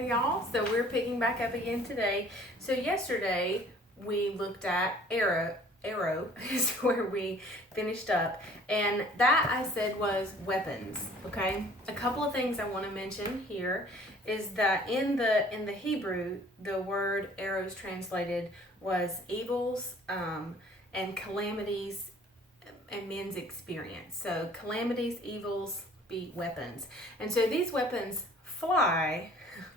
Hey y'all, so we're picking back up again today. So yesterday we looked at arrow is where we finished up, and that I said was weapons. Okay, a couple of things I want to mention here is that in the Hebrew, the word arrows translated was evils and calamities and men's experience. So calamities, evils be weapons, and so these weapons fly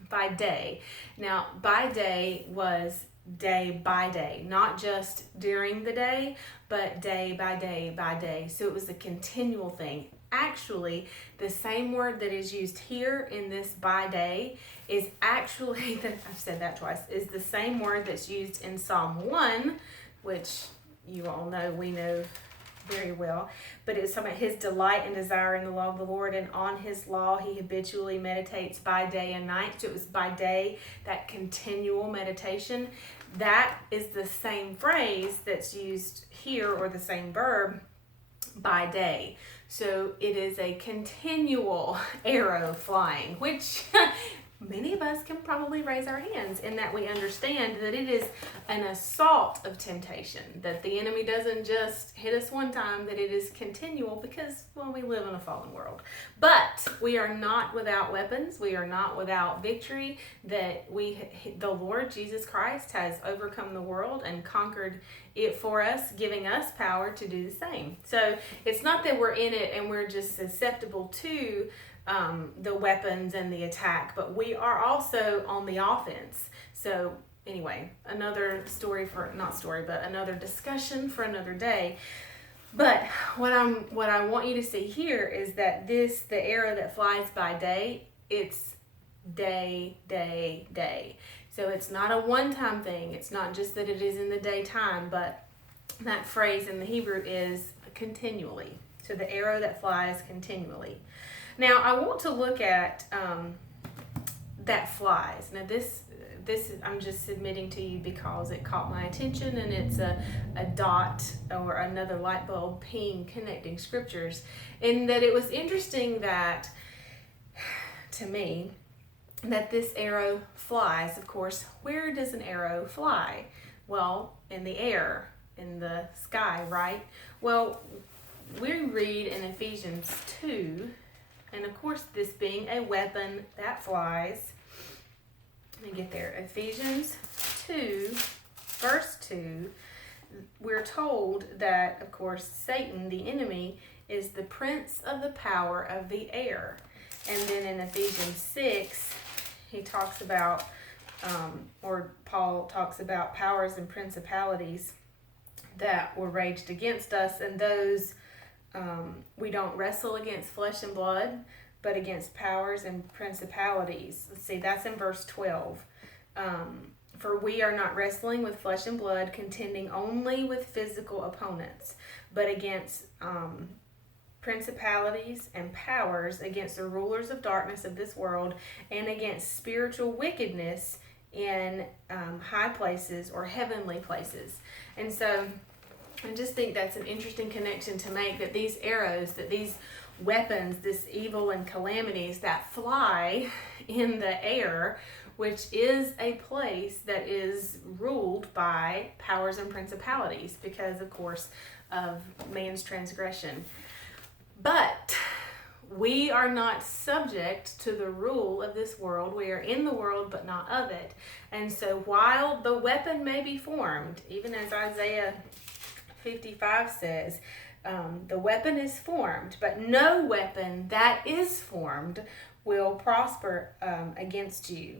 by day. Now, by day was day by day, not just during the day, but day by day by day. So it was a continual thing. Actually, the same word that is used here in this by day is actually, I've said that twice, is the same word that's used in Psalm 1, which you all know, we know very well, but it's talking about his delight and desire in the law of the Lord, and on his law he habitually meditates by day and night. So it was by day, that continual meditation. That is the same phrase that's used here, or the same verb, by day. So it is a continual arrow flying, which many of us can probably raise our hands in that we understand that it is an assault of temptation, that the enemy doesn't just hit us one time, that it is continual because, well, we live in a fallen world. But we are not without weapons. We are not without victory, that the Lord Jesus Christ has overcome the world and conquered it for us, giving us power to do the same. So it's not that we're in it and we're just susceptible to the weapons and the attack, but we are also on the offense. So anyway, another another discussion for another day. But what I want you to see here is that the arrow that flies by day, it's day, day, day. So it's not a one-time thing. It's not just that it is in the daytime, but that phrase in the Hebrew is continually. So the arrow that flies continually. Now, I want to look at that flies. Now, this I'm just submitting to you because it caught my attention, and it's a dot or another light bulb ping connecting scriptures. And that it was interesting that, to me, that this arrow flies. Of course, where does an arrow fly? Well, in the air, in the sky, right? Well, we read in Ephesians 2, and of course, this being a weapon that flies. Let me get there. Ephesians 2, verse 2, we're told that, of course, Satan, the enemy, is the prince of the power of the air. And then in Ephesians 6, he talks about, or Paul talks about powers and principalities that were raged against us, and those we don't wrestle against flesh and blood, but against powers and principalities. Let's see, that's in verse 12. For we are not wrestling with flesh and blood, contending only with physical opponents, but against principalities and powers, against the rulers of darkness of this world, and against spiritual wickedness in high places or heavenly places. And so I just think that's an interesting connection to make, that these arrows, that these weapons, this evil and calamities that fly in the air, which is a place that is ruled by powers and principalities because, of course, of man's transgression. But we are not subject to the rule of this world. We are in the world, but not of it. And so while the weapon may be formed, even as Isaiah 55 says, the weapon is formed, but no weapon that is formed will prosper against you.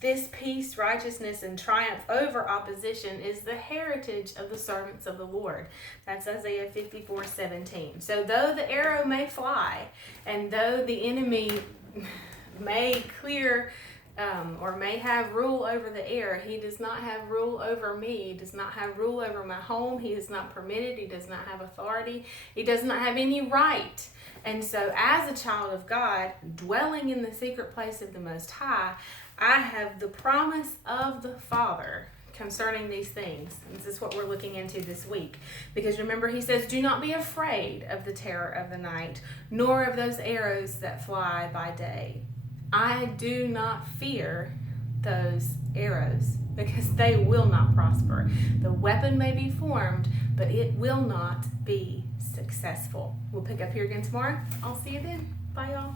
This peace, righteousness, and triumph over opposition is the heritage of the servants of the Lord. That's Isaiah 54:17. So though the arrow may fly, and though the enemy may clear or may have rule over the air, he does not have rule over me. He does not have rule over my home. He is not permitted. He does not have authority. He does not have any right. And so as a child of God, dwelling in the secret place of the Most High, I have the promise of the Father concerning these things. This is what we're looking into this week. Because remember, he says, do not be afraid of the terror of the night, nor of those arrows that fly by day. I do not fear those arrows because they will not prosper. The weapon may be formed, but it will not be successful. We'll pick up here again tomorrow. I'll see you then. Bye, y'all.